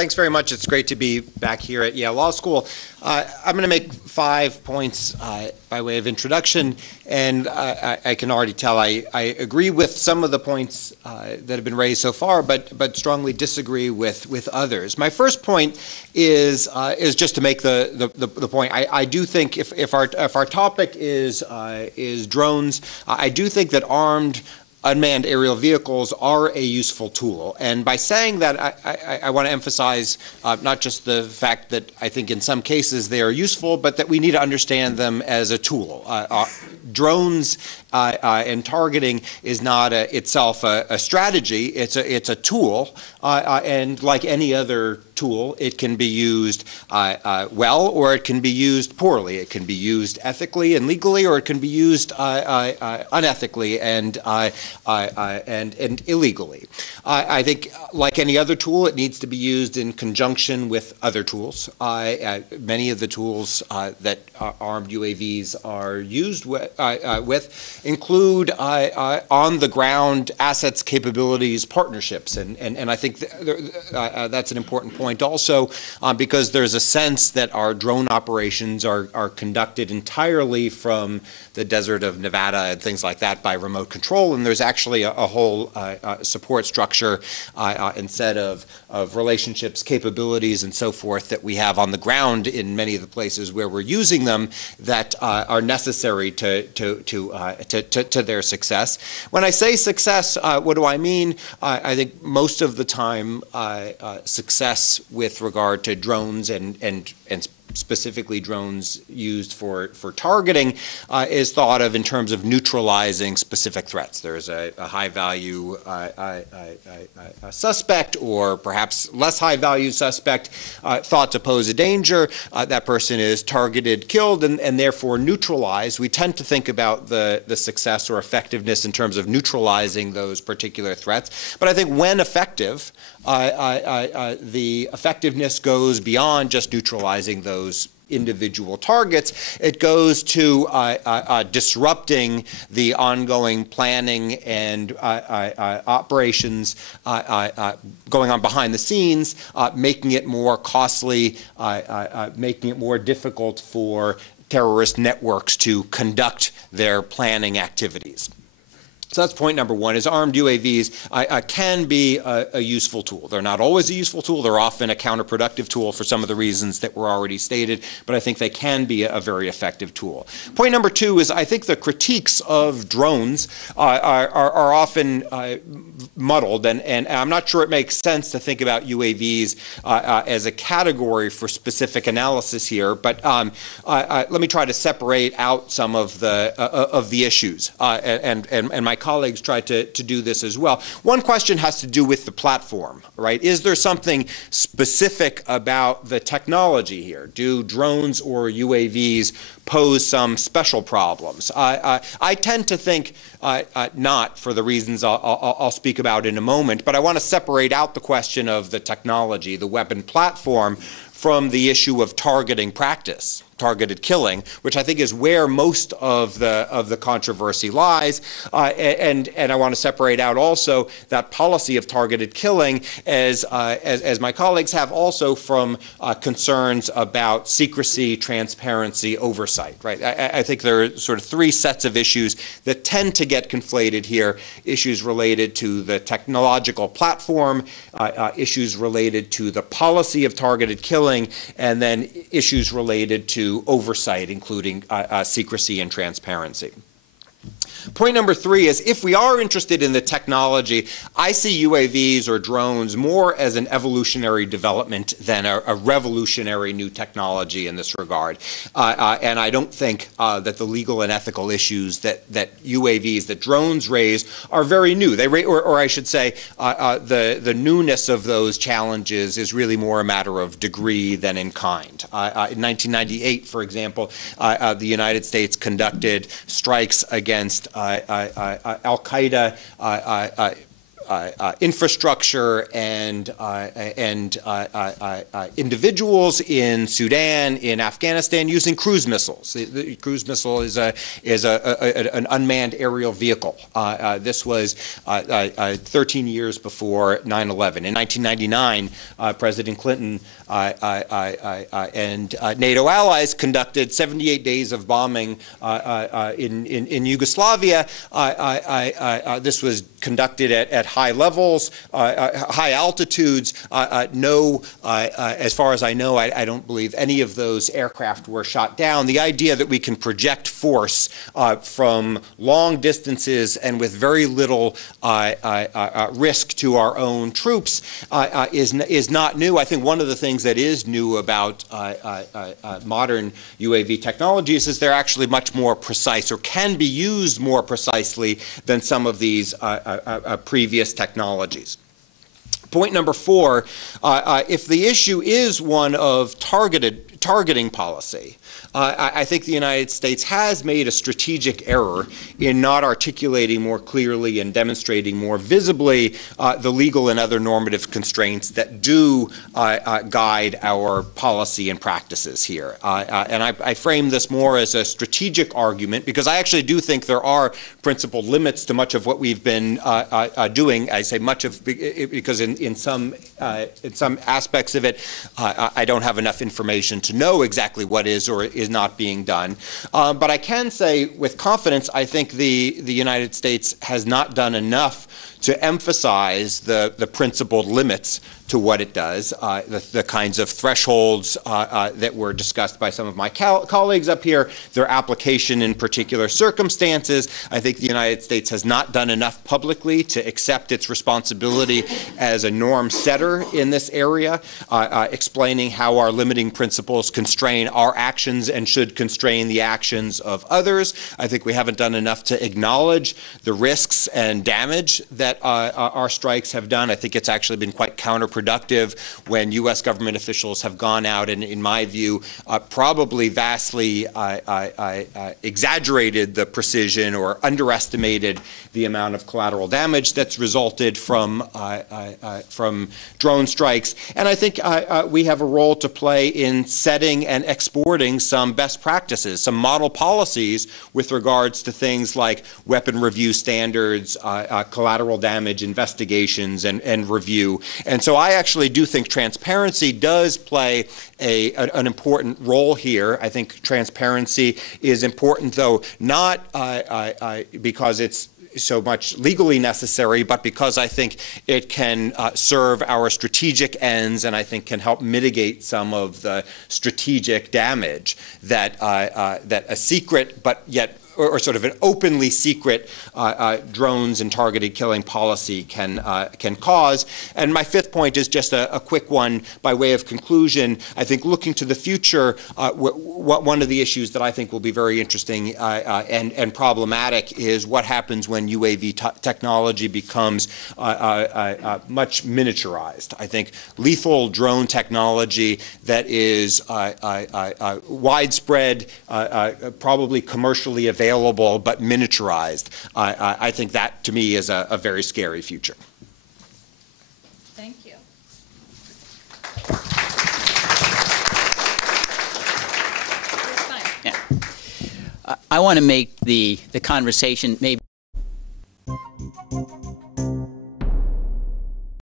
Thanks very much. It's great to be back here at Yale Law School. I'm going to make 5 points by way of introduction, and I can already tell I agree with some of the points that have been raised so far, but strongly disagree with others. My first point is just to make the point. I do think if our topic is drones, I do think that armed unmanned aerial vehicles are a useful tool. And by saying that, I want to emphasize not just the fact that I think in some cases they are useful, but that we need to understand them as a tool. Drones and targeting is not itself a strategy. It's a tool, and like any other tool, it can be used well, or it can be used poorly. It can be used ethically and legally, or it can be used unethically and illegally. I think, like any other tool, it needs to be used in conjunction with other tools. Many of the tools that armed UAVs are used with include on-the-ground assets, capabilities, partnerships, and I think that's an important point also, because there's a sense that our drone operations are conducted entirely from the desert of Nevada and things like that by remote control, and there's actually a whole support structure and set of relationships, capabilities, and so forth that we have on the ground in many of the places where we're using them that are necessary to their success. When I say success, what do I mean? I think most of the time success with regard to drones and specifically drones used for targeting is thought of in terms of neutralizing specific threats. There's a high-value suspect, or perhaps less high-value suspect, thought to pose a danger. That person is targeted, killed, and therefore neutralized. We tend to think about the success or effectiveness in terms of neutralizing those particular threats. But I think when effective, the effectiveness goes beyond just neutralizing those individual targets. It goes to disrupting the ongoing planning and operations going on behind the scenes, making it more costly, making it more difficult for terrorist networks to conduct their planning activities. So that's point number one, is armed UAVs can be a useful tool. They're not always a useful tool. They're often a counterproductive tool for some of the reasons that were already stated, but I think they can be a very effective tool. Point number two is I think the critiques of drones are often muddled, and I'm not sure it makes sense to think about UAVs as a category for specific analysis here, but let me try to separate out some of the issues, and my colleagues tried to do this as well. One question has to do with the platform, right? Is there something specific about the technology here? Do drones or UAVs pose some special problems? I tend to think not, for the reasons I'll speak about in a moment, but I want to separate out the question of the technology, the weapon platform, from the issue of targeting practice, targeted killing, which I think is where most of the controversy lies, and I want to separate out also that policy of targeted killing, as my colleagues have, also from concerns about secrecy, transparency, oversight. Right? I think there are sort of 3 sets of issues that tend to get conflated here: issues related to the technological platform, issues related to the policy of targeted killing, and then issues related to oversight, including secrecy and transparency. Point number 3 is, if we are interested in the technology, I see UAVs or drones more as an evolutionary development than a revolutionary new technology in this regard. And I don't think that the legal and ethical issues that UAVs, that drones raise, are very new. Or I should say, the newness of those challenges is really more a matter of degree than in kind. In 1998, for example, the United States conducted strikes against Al-Qaeda infrastructure and individuals in Sudan, in Afghanistan, using cruise missiles. The cruise missile is an unmanned aerial vehicle. This was 13 years before 9/11. In 1999, President Clinton and NATO allies conducted 78 days of bombing in Yugoslavia. This was conducted at high levels, high altitudes. As far as I know, I don't believe any of those aircraft were shot down. The idea that we can project force from long distances and with very little risk to our own troops is not new. I think one of the things that is new about modern UAV technologies is they're actually much more precise, or can be used more precisely than some of these previous technologies. Point number 4, if the issue is one of targeting policy, I think the United States has made a strategic error in not articulating more clearly and demonstrating more visibly the legal and other normative constraints that do guide our policy and practices here. And I frame this more as a strategic argument, because I actually do think there are principled limits to much of what we've been doing. I say much of because in some aspects of it, I don't have enough information to know exactly what is or is not being done. But I can say with confidence, I think the United States has not done enough to emphasize the principled limits to what it does, the kinds of thresholds that were discussed by some of my colleagues up here, their application in particular circumstances. I think the United States has not done enough publicly to accept its responsibility as a norm setter in this area, explaining how our limiting principles constrain our actions and should constrain the actions of others. I think we haven't done enough to acknowledge the risks and damage that our strikes have done. I think it's actually been quite counterproductive when U.S. government officials have gone out and, in my view, probably vastly exaggerated the precision or underestimated the amount of collateral damage that's resulted from drone strikes. And I think we have a role to play in setting and exporting some best practices, some model policies with regards to things like weapon review standards, collateral damage investigations and review. And so I actually do think transparency does play an important role here. I think transparency is important, though not because it's so much legally necessary, but because I think it can serve our strategic ends, and I think can help mitigate some of the strategic damage that that a secret but yet or sort of an openly secret drones and targeted killing policy can cause. And my 5th point is just a quick one by way of conclusion. I think looking to the future, one of the issues that I think will be very interesting and problematic is what happens when UAV technology becomes much miniaturized. I think lethal drone technology that is widespread, probably commercially available, but miniaturized. I think that, to me, is a very scary future. Thank you. Yeah. I want to make the conversation maybe